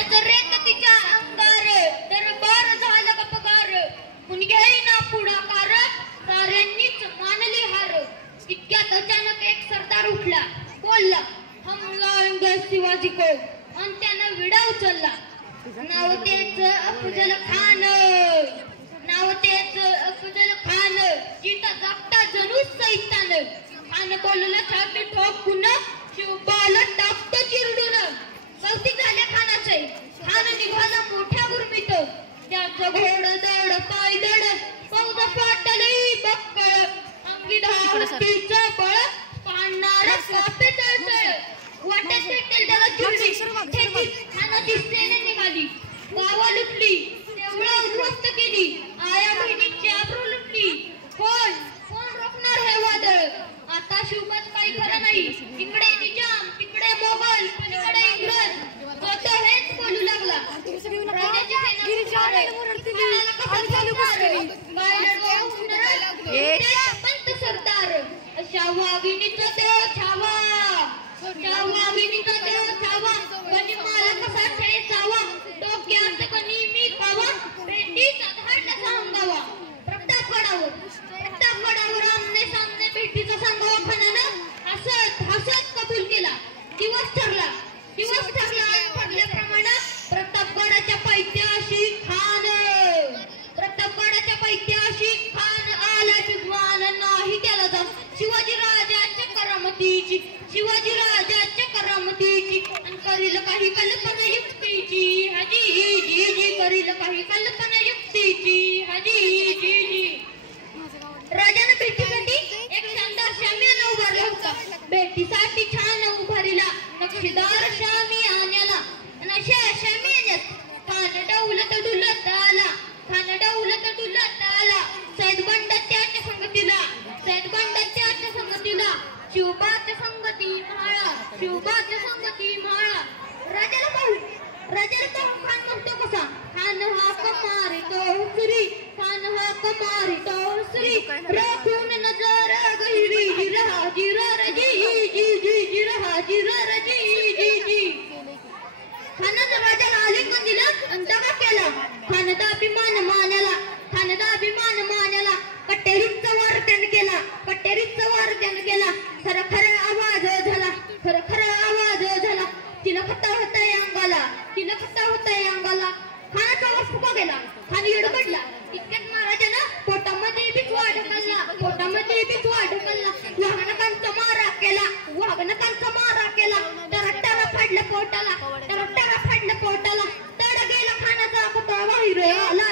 तिच्या अंगार दरबार झाला का पगार कुणी घेईना पुढाकार साऱ्यांनीच मानली हार इतक्यात अचानक एक सरदार उठला बोलला हम लाएंगे शिवाजी को आणि त्यानं विडा उचलला नाव त्याचं अफजल खान जिता जागता जणू सैतान खान बोलला छाती ठोकून शिवबाला टाकतो चिरडून कौतिक झाले खानाचे खान निघाला मोठ्या गुरमीत त्याचं घोड दड पाय दड फौज फाटली बक्कळ अंगी धावतीचं बळ पाडणार कापे तळतळ वाटेत भेटेल त्याला चिरडी खानाची सेना निघाली गावा लुटली देवळं उद्ध्वस्त केली आया बहिणीची आबरू लुटली कोण रोखणार हे वादळ आता शिवबाच काही खरं नाही इकडे निजाम तिकडे मोगल पलीकडे इंग्रज तो हेच बोलू लागला राजाची पंत सरदार अशा वाघिणीचा देव छावा गणी मला कसा ठेचावा डोक्यात गणी मी खावा भेटीचा धाडला सांगावा प्रतापगडावर आमने सामने भेटीचा सांगावा खानानं हसत कबूल केला दिवस ठरला आणि ठरल्याप्रमाणे प्रतापगडाच्या पायथ्याशी खान आला विद्वान नाही त्याला जा शिवाजी राजाच्या करामतीची आणि करील काही कल्पना युक्तीची करील काही कल्पना युक्तीची राजाने भेटीसाठी एक शानदार शामियाना उभारला होता भेटीसाठी छान उभारीला नक्षीदार शामियान्याला आणि अशा शामियान्यात खान डौलत डुलत आला सैदबंड त्याच्या संगतीला शिवबाच्या संगती म्हाळा राजाला पाहून खान म्हणतो कसा खान हाक मारितो श्री राखून नजर गहिरी जिरा रजी खानानं राजाला आलिंगन दिलं आणि दगा केला खानदा अभिमान मान्याला कट्टेरीचा वार त्यानं केला खरा आवाज झाला तिला खट्टा होता अंगाला खानाचा आवाज फुका गेला खान येडबडला इतक्यात महाराजानं पोटामध्ये बीच ढकलला वाघनकांचा मारा केला टरा फाडलं पोटाला तड गेला खानाचा पुतळा बाहेर आला